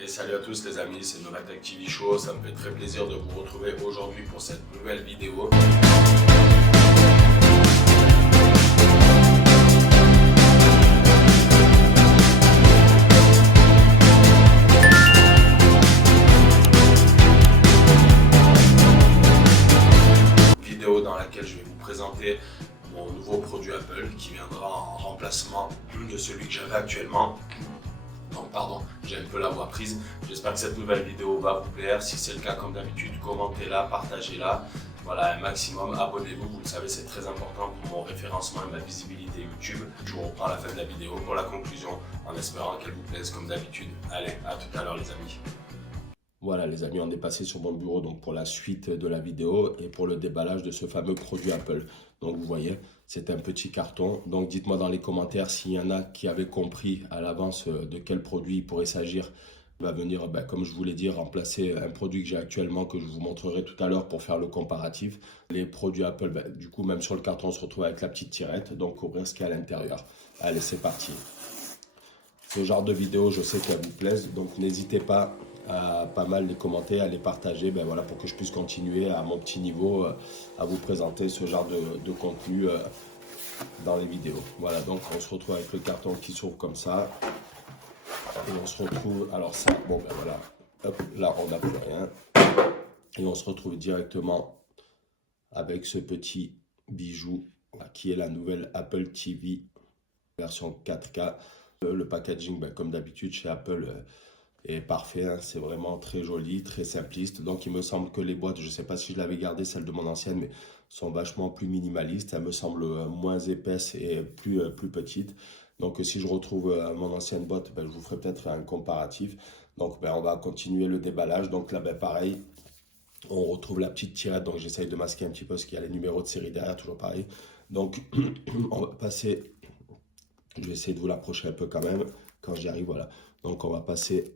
Et salut à tous les amis, c'est Novatech TV Show, ça me fait très plaisir de vous retrouver aujourd'hui pour cette nouvelle vidéo. Vidéo dans laquelle je vais vous présenter mon nouveau produit Apple qui viendra en remplacement de celui que j'avais actuellement. Donc pardon, j'ai un peu la voix prise. J'espère que cette nouvelle vidéo va vous plaire. Si c'est le cas, comme d'habitude, commentez-la, partagez-la. Voilà, un maximum, abonnez-vous. Vous le savez, c'est très important pour mon référencement et ma visibilité YouTube. Je vous reprends à la fin de la vidéo pour la conclusion, en espérant qu'elle vous plaise comme d'habitude. Allez, à tout à l'heure les amis. Voilà les amis, on est passé sur mon bureau donc pour la suite de la vidéo et pour le déballage de ce fameux produit Apple. Donc vous voyez, c'est un petit carton. Donc dites-moi dans les commentaires s'il y en a qui avaient compris à l'avance de quel produit il pourrait s'agir. Il va venir, comme je vous l'ai dit, remplacer un produit que j'ai actuellement que je vous montrerai tout à l'heure pour faire le comparatif. Les produits Apple, du coup même sur le carton on se retrouve avec la petite tirette, donc ouvrir ce qu'il y a à l'intérieur. Allez, c'est parti. Ce genre de vidéo, je sais qu'elle vous plaise, donc n'hésitez pas à pas mal les commenter, à les partager, voilà, pour que je puisse continuer à mon petit niveau à vous présenter ce genre de contenu dans les vidéos. Voilà, donc on se retrouve avec le carton qui s'ouvre comme ça. Et on se retrouve, alors ça, voilà, hop, là on n'a plus rien. Et on se retrouve directement avec ce petit bijou qui est la nouvelle Apple TV version 4K. Le packaging, comme d'habitude chez Apple, est parfait, hein. C'est vraiment très joli, très simpliste. Donc il me semble que les boîtes, je ne sais pas si je l'avais gardé, celle de mon ancienne, mais sont vachement plus minimalistes. Elles me semblent moins épaisses et plus petites. Donc si je retrouve mon ancienne boîte, je vous ferai peut-être un comparatif. Donc on va continuer le déballage. Donc là, pareil, on retrouve la petite tirette. Donc j'essaye de masquer un petit peu parce qu'il y a les numéros de série derrière, toujours pareil. Donc on va passer, je vais essayer de vous l'approcher un peu quand même, quand j'y arrive, voilà. Donc on va passer,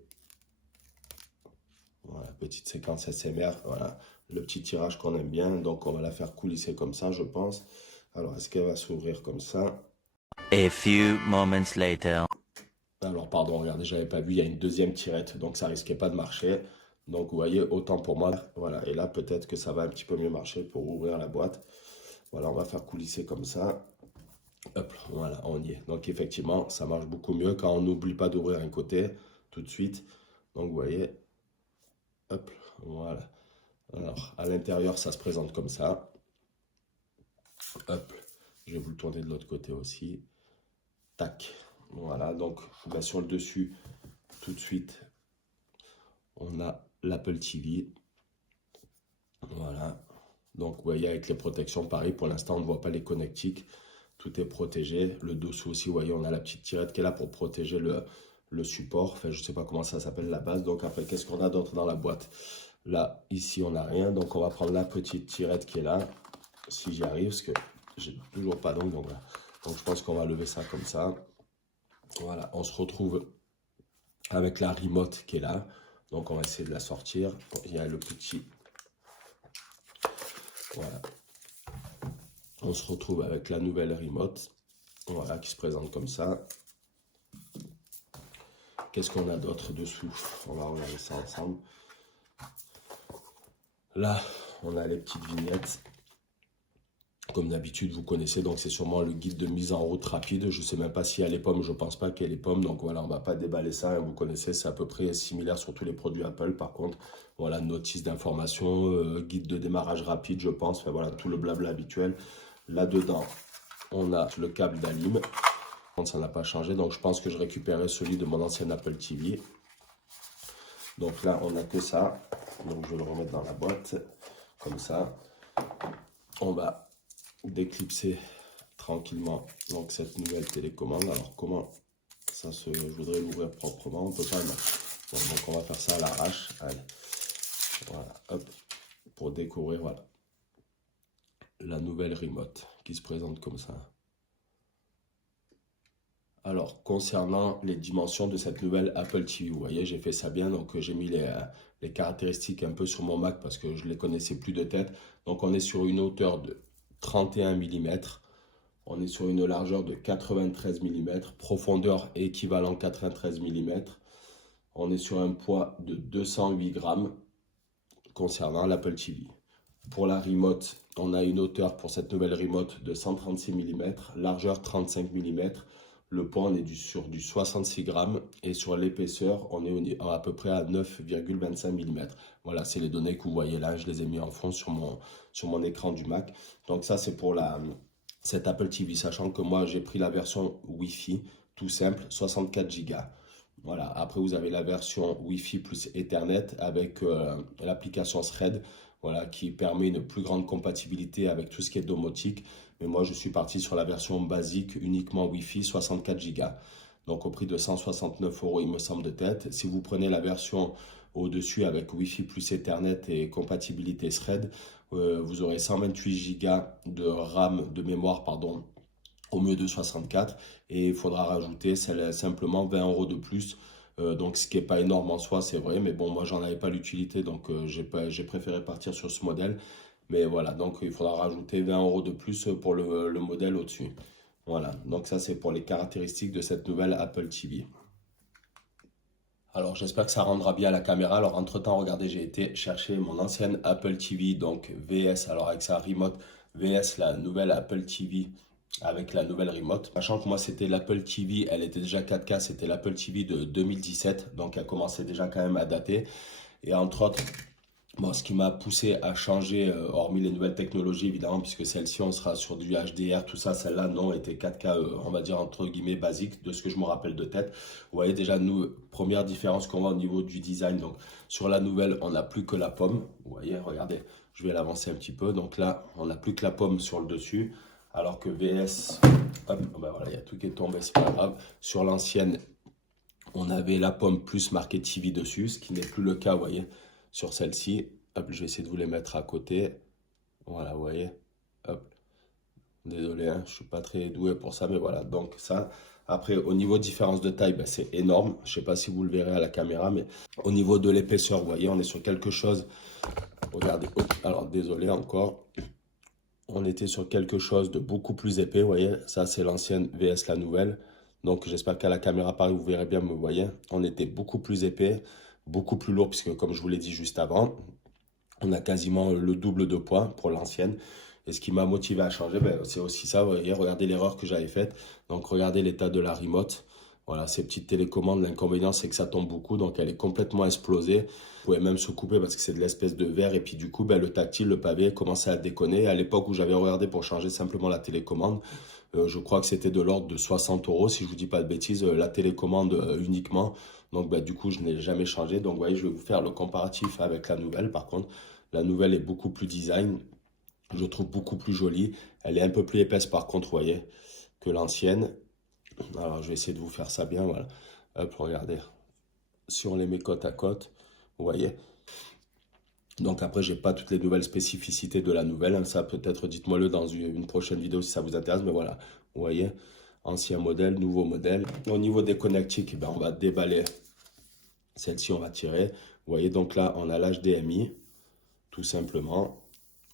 voilà, petite séquence SMR, voilà, le petit tirage qu'on aime bien. Donc on va la faire coulisser comme ça, je pense. Alors est-ce qu'elle va s'ouvrir comme ça? A few moments later. Alors pardon, regardez, j'avais pas vu, il y a une deuxième tirette, donc ça risquait pas de marcher. Donc vous voyez, autant pour moi, voilà. Et là peut-être que ça va un petit peu mieux marcher pour ouvrir la boîte. Voilà, on va faire coulisser comme ça. Hop, voilà, on y est. Donc effectivement, ça marche beaucoup mieux quand on n'oublie pas d'ouvrir un côté tout de suite. Donc vous voyez, hop, voilà. Alors à l'intérieur, ça se présente comme ça. Hop, je vais vous le tourner de l'autre côté aussi. Tac, voilà. Donc sur le dessus, tout de suite, on a l'Apple TV. Voilà. Donc vous voyez, avec les protections, pareil, pour l'instant, on ne voit pas les connectiques. Tout est protégé. Le dessous aussi, vous voyez, on a la petite tirette qui est là pour protéger le support. Enfin, je ne sais pas comment ça s'appelle, la base. Donc après, qu'est-ce qu'on a d'autre dans la boîte? Là, ici, on n'a rien. Donc on va prendre la petite tirette qui est là. Si j'y arrive, parce que j'ai toujours pas d'ongle. Donc, voilà. Donc je pense qu'on va lever ça comme ça. Voilà, on se retrouve avec la remote qui est là. Donc on va essayer de la sortir. Il y a le petit... Voilà. On se retrouve avec la nouvelle remote, voilà, qui se présente comme ça. Qu'est-ce qu'on a d'autre dessous? On va regarder ça ensemble. Là, on a les petites vignettes. Comme d'habitude, vous connaissez, donc c'est sûrement le guide de mise en route rapide. Je ne sais même pas s'il y a les pommes, je ne pense pas qu'il y ait les pommes. Donc voilà, on ne va pas déballer ça, hein. Vous connaissez, c'est à peu près similaire sur tous les produits Apple. Par contre, voilà, notice d'information, guide de démarrage rapide, je pense. Enfin voilà, tout le blabla habituel. Là-dedans, on a le câble d'Alim. Ça n'a pas changé, donc je pense que je récupérais celui de mon ancienne Apple TV. Donc là, on n'a que ça. Donc je vais le remettre dans la boîte, comme ça. On va déclipser tranquillement donc cette nouvelle télécommande. Alors comment ça se... Je voudrais l'ouvrir proprement, on ne peut pas. Non. Bon, donc on va faire ça à l'arrache. Allez. Voilà, hop, pour découvrir, voilà, la nouvelle remote qui se présente comme ça. Alors, concernant les dimensions de cette nouvelle Apple TV, vous voyez, j'ai fait ça bien. Donc, j'ai mis les caractéristiques un peu sur mon Mac parce que je ne les connaissais plus de tête. Donc, on est sur une hauteur de 31 mm. On est sur une largeur de 93 mm. Profondeur équivalent 93 mm. On est sur un poids de 208 grammes concernant l'Apple TV. Pour la remote, on a une hauteur pour cette nouvelle remote de 136 mm, largeur 35 mm. Le poids, on est sur du 66 grammes et sur l'épaisseur, on est à peu près à 9,25 mm. Voilà, c'est les données que vous voyez là. Je les ai mis en fond sur mon écran du Mac. Donc ça, c'est pour cette Apple TV, sachant que moi, j'ai pris la version Wi-Fi, tout simple, 64 Go. Voilà, après vous avez la version Wi-Fi plus Ethernet avec l'application Thread, voilà, qui permet une plus grande compatibilité avec tout ce qui est domotique. Mais moi, je suis parti sur la version basique, uniquement Wi-Fi, 64 Go. Donc au prix de 169 €, il me semble de tête. Si vous prenez la version au-dessus avec Wi-Fi plus Ethernet et compatibilité Thread, vous aurez 128 Go de RAM, de mémoire, pardon, au mieux de 64, et il faudra rajouter simplement 20 € de plus. Donc ce qui n'est pas énorme en soi, c'est vrai, mais bon, moi j'en avais pas l'utilité, donc j'ai préféré partir sur ce modèle. Mais voilà, donc il faudra rajouter 20 € de plus pour le modèle au-dessus. Voilà, donc ça c'est pour les caractéristiques de cette nouvelle Apple TV. Alors j'espère que ça rendra bien à la caméra. Alors entre-temps, regardez, j'ai été chercher mon ancienne Apple TV, donc VS, alors avec sa remote, VS, la nouvelle Apple TV avec la nouvelle remote. Sachant que moi c'était l'Apple TV, elle était déjà 4K, c'était l'Apple TV de 2017, donc elle commençait déjà quand même à dater. Et entre autres, bon, ce qui m'a poussé à changer, hormis les nouvelles technologies évidemment, puisque celle-ci on sera sur du HDR, tout ça, celle-là non, était 4K, on va dire entre guillemets basique, de ce que je me rappelle de tête. Vous voyez déjà, nous, première différence qu'on voit au niveau du design, donc sur la nouvelle, on n'a plus que la pomme. Vous voyez, regardez, je vais l'avancer un petit peu, donc là, on n'a plus que la pomme sur le dessus, alors que VS, hop, ben voilà, il y a tout qui est tombé, c'est pas grave. Sur l'ancienne, on avait la pomme plus marqué TV dessus, ce qui n'est plus le cas, vous voyez, sur celle-ci. Hop, je vais essayer de vous les mettre à côté. Voilà, vous voyez. Hop. Désolé, hein, je ne suis pas très doué pour ça, mais voilà. Donc ça, après, au niveau de différence de taille, ben, c'est énorme. Je ne sais pas si vous le verrez à la caméra, mais au niveau de l'épaisseur, vous voyez, on est sur quelque chose. Regardez, alors désolé encore. On était sur quelque chose de beaucoup plus épais, vous voyez. Ça, c'est l'ancienne VS, la nouvelle. Donc j'espère qu'à la caméra, pareil, vous verrez bien, vous voyez. On était beaucoup plus épais, beaucoup plus lourd, puisque comme je vous l'ai dit juste avant, on a quasiment le double de poids pour l'ancienne. Et ce qui m'a motivé à changer, ben, c'est aussi ça. Vous voyez, regardez l'erreur que j'avais faite. Donc regardez l'état de la remote. Voilà, ces petites télécommandes, l'inconvénient c'est que ça tombe beaucoup, donc elle est complètement explosée. Vous pouvez même se couper parce que c'est de l'espèce de verre, et puis du coup, ben, le tactile, le pavé commençait à déconner. À l'époque où j'avais regardé pour changer simplement la télécommande, je crois que c'était de l'ordre de 60 €, si je vous dis pas de bêtises, la télécommande uniquement. Donc ben, du coup, je n'ai jamais changé. Donc vous voyez, je vais vous faire le comparatif avec la nouvelle. Par contre, la nouvelle est beaucoup plus design, je trouve beaucoup plus jolie. Elle est un peu plus épaisse par contre, vous voyez, que l'ancienne. Alors, je vais essayer de vous faire ça bien, voilà. Hop, regardez. Si on les met côte à côte, vous voyez. Donc après, j'ai pas toutes les nouvelles spécificités de la nouvelle, hein. Ça, peut-être, dites-moi-le dans une prochaine vidéo si ça vous intéresse. Mais voilà, vous voyez. Ancien modèle, nouveau modèle. Au niveau des connectiques, ben, on va déballer. Celle-ci, on va tirer. Vous voyez, donc là, on a l'HDMI, tout simplement.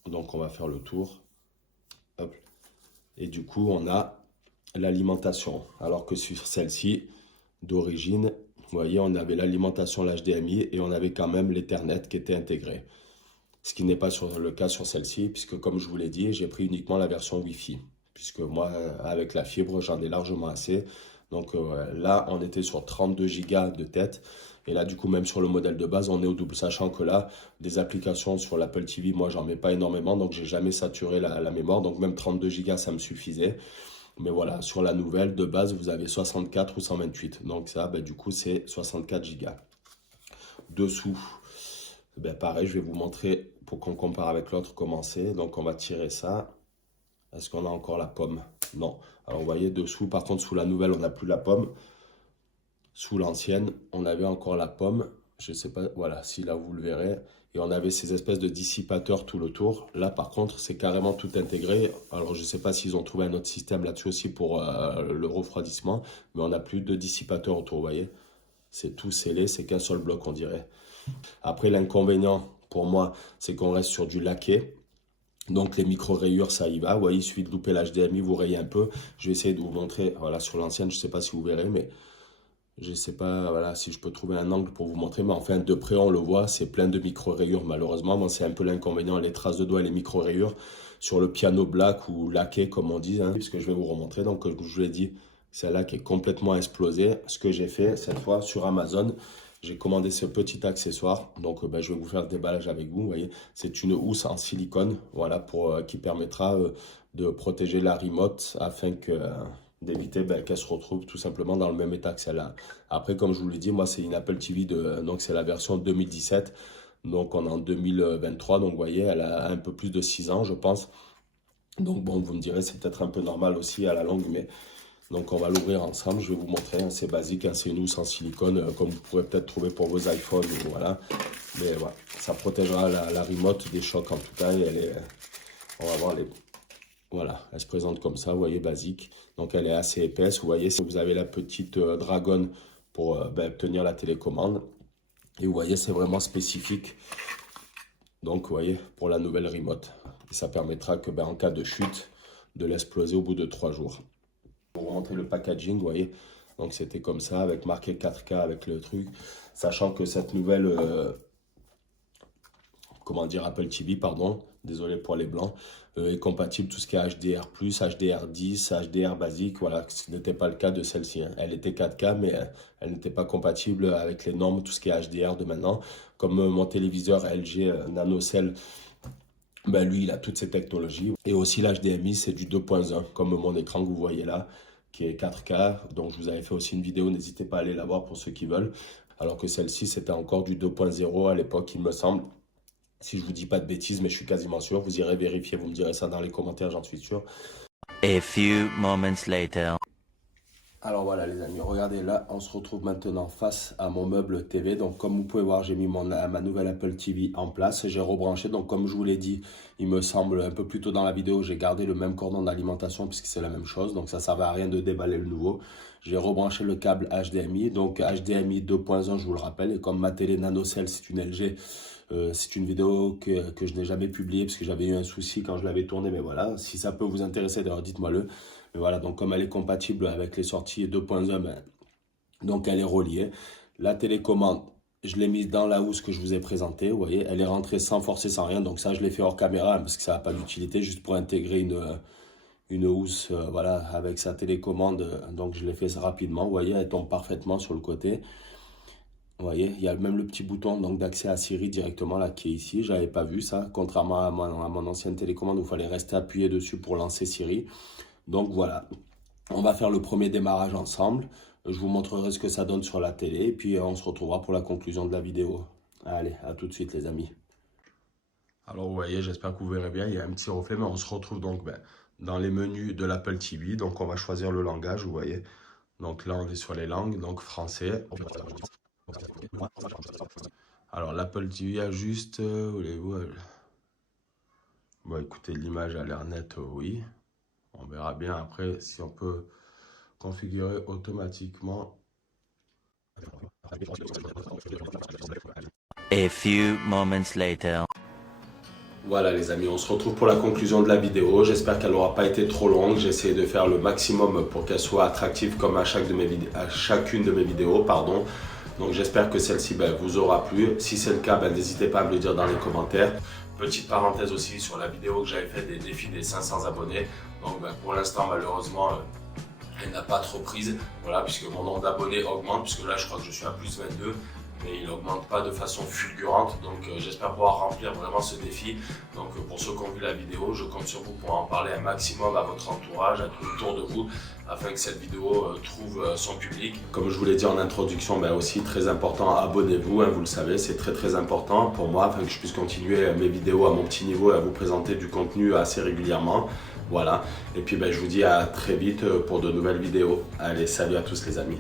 Donc, on va faire le tour. Hop. Et du coup, on a l'alimentation, alors que sur celle-ci d'origine, vous voyez, on avait l'alimentation, l'HDMI, et on avait quand même l'Ethernet qui était intégré, ce qui n'est pas le cas sur celle-ci, puisque comme je vous l'ai dit, j'ai pris uniquement la version Wi-Fi, puisque moi avec la fibre j'en ai largement assez. Donc là on était sur 32 Go de tête, et là du coup même sur le modèle de base on est au double, sachant que là des applications sur l'Apple TV, moi j'en mets pas énormément, donc j'ai jamais saturé la mémoire, donc même 32 Go ça me suffisait. Mais voilà, sur la nouvelle, de base, vous avez 64 ou 128. Donc ça, ben, du coup, c'est 64 Go. Dessous, ben, pareil, je vais vous montrer pour qu'on compare avec l'autre comment c'est. Donc on va tirer ça. Est-ce qu'on a encore la pomme? Non. Alors vous voyez, dessous, par contre, sous la nouvelle, on n'a plus la pomme. Sous l'ancienne, on avait encore la pomme. Je ne sais pas, voilà, si là vous le verrez. Et on avait ces espèces de dissipateurs tout le tour. Là, par contre, c'est carrément tout intégré. Alors, je ne sais pas s'ils ont trouvé un autre système là-dessus aussi pour le refroidissement. Mais on n'a plus de dissipateur autour, vous voyez. C'est tout scellé, c'est qu'un seul bloc, on dirait. Après, l'inconvénient, pour moi, c'est qu'on reste sur du laqué. Donc, les micro-rayures, ça y va. Vous voyez, il suffit de louper l'HDMI, vous rayez un peu. Je vais essayer de vous montrer, voilà, sur l'ancienne, je ne sais pas si vous verrez, mais Je sais pas voilà, si je peux trouver un angle pour vous montrer, mais enfin de près on le voit, c'est plein de micro-rayures malheureusement. Moi c'est un peu l'inconvénient, les traces de doigts et les micro-rayures sur le piano black ou laqué comme on dit, hein, puisque je vais vous remontrer. Donc comme je vous l'ai dit, celle-là qui est complètement explosée. Ce que j'ai fait cette fois sur Amazon, j'ai commandé ce petit accessoire. Donc je vais vous faire le déballage avec vous. Vous voyez, c'est une housse en silicone, voilà, qui permettra de protéger la remote afin que d'éviter qu'elle se retrouve tout simplement dans le même état que celle-là. Après, comme je vous l'ai dit, moi c'est une Apple TV donc c'est la version 2017. Donc on est en 2023, donc vous voyez, elle a un peu plus de 6 ans, je pense. Donc bon, vous me direz, c'est peut-être un peu normal aussi à la longue, mais donc on va l'ouvrir ensemble. Je vais vous montrer, hein, c'est basique, hein, c'est une housse en silicone, comme vous pourrez peut-être trouver pour vos iPhones, voilà. Mais voilà, ça protégera la remote des chocs en tout cas. Et on va voir voilà, elle se présente comme ça, vous voyez, basique. Donc elle est assez épaisse, vous voyez, vous avez la petite dragonne pour tenir la télécommande. Et vous voyez, c'est vraiment spécifique. Donc, vous voyez, pour la nouvelle remote. Et ça permettra que, en cas de chute, de l'exploser au bout de 3 jours. Pour vous montrer le packaging, vous voyez. Donc, c'était comme ça, avec marqué 4K, avec le truc. Sachant que cette nouvelle, Apple TV, pardon, désolé pour les blancs, est compatible tout ce qui est HDR+, HDR10, HDR basique, voilà, ce n'était pas le cas de celle-ci, hein. Elle était 4K, mais elle n'était pas compatible avec les normes, tout ce qui est HDR de maintenant. Comme mon téléviseur LG NanoCell, lui, il a toutes ces technologies. Et aussi l'HDMI, c'est du 2.1, comme mon écran que vous voyez là, qui est 4K. Donc, je vous avais fait aussi une vidéo, n'hésitez pas à aller la voir pour ceux qui veulent. Alors que celle-ci, c'était encore du 2.0 à l'époque, il me semble. Si je vous dis pas de bêtises, mais je suis quasiment sûr. Vous irez vérifier, vous me direz ça dans les commentaires, j'en suis sûr. A few moments later. Alors voilà les amis, regardez là, on se retrouve maintenant face à mon meuble TV. Donc comme vous pouvez voir, j'ai mis ma nouvelle Apple TV en place. J'ai rebranché, donc comme je vous l'ai dit, il me semble un peu plus tôt dans la vidéo, j'ai gardé le même cordon d'alimentation puisque c'est la même chose. Donc ça ne servait à rien de déballer le nouveau. J'ai rebranché le câble HDMI, donc HDMI 2.1 je vous le rappelle. Et comme ma télé NanoCell c'est une LG, c'est une vidéo que je n'ai jamais publiée parce que j'avais eu un souci quand je l'avais tournée. Mais voilà, si ça peut vous intéresser, d'ailleurs dites-moi-le. Mais voilà, donc comme elle est compatible avec les sorties 2.1, donc elle est reliée. La télécommande, je l'ai mise dans la housse que je vous ai présentée, vous voyez, elle est rentrée sans forcer, sans rien. Donc ça, je l'ai fait hors caméra hein, parce que ça n'a pas d'utilité, juste pour intégrer une housse voilà, avec sa télécommande. Donc je l'ai fait rapidement, vous voyez, elle tombe parfaitement sur le côté. Vous voyez, il y a même le petit bouton d'accès à Siri directement là qui est ici. Je n'avais pas vu ça, contrairement à mon ancienne télécommande où il fallait rester appuyé dessus pour lancer Siri. Donc voilà, on va faire le premier démarrage ensemble. Je vous montrerai ce que ça donne sur la télé et puis on se retrouvera pour la conclusion de la vidéo. Allez, à tout de suite les amis. Alors vous voyez, j'espère que vous verrez bien, il y a un petit reflet, mais on se retrouve donc dans les menus de l'Apple TV. Donc on va choisir le langage, vous voyez. Donc là on est sur les langues, donc français. Alors l'Apple TV ajuste, voulez-vous... Bon écoutez, l'image a l'air nette, oui. On verra bien après si on peut configurer automatiquement. A few moments later. Voilà les amis, on se retrouve pour la conclusion de la vidéo. J'espère qu'elle n'aura pas été trop longue. J'ai essayé de faire le maximum pour qu'elle soit attractive comme à chacune de mes vidéos. Pardon. Donc j'espère que celle-ci vous aura plu. Si c'est le cas, n'hésitez pas à me le dire dans les commentaires. Petite parenthèse aussi sur la vidéo que j'avais fait des défis des 500 abonnés. Donc pour l'instant malheureusement elle n'a pas trop prise. Voilà, puisque mon nombre d'abonnés augmente. Puisque là je crois que je suis à plus 22. Mais il n'augmente pas de façon fulgurante. Donc j'espère pouvoir remplir vraiment ce défi. Donc pour ceux qui ont vu la vidéo, je compte sur vous pour en parler un maximum à votre entourage, à tout autour de vous, afin que cette vidéo trouve son public. Comme je vous l'ai dit en introduction, aussi très important, abonnez-vous, hein, vous le savez, c'est très important pour moi, afin que je puisse continuer mes vidéos à mon petit niveau et à vous présenter du contenu assez régulièrement. Voilà, et puis je vous dis à très vite pour de nouvelles vidéos. Allez, salut à tous les amis.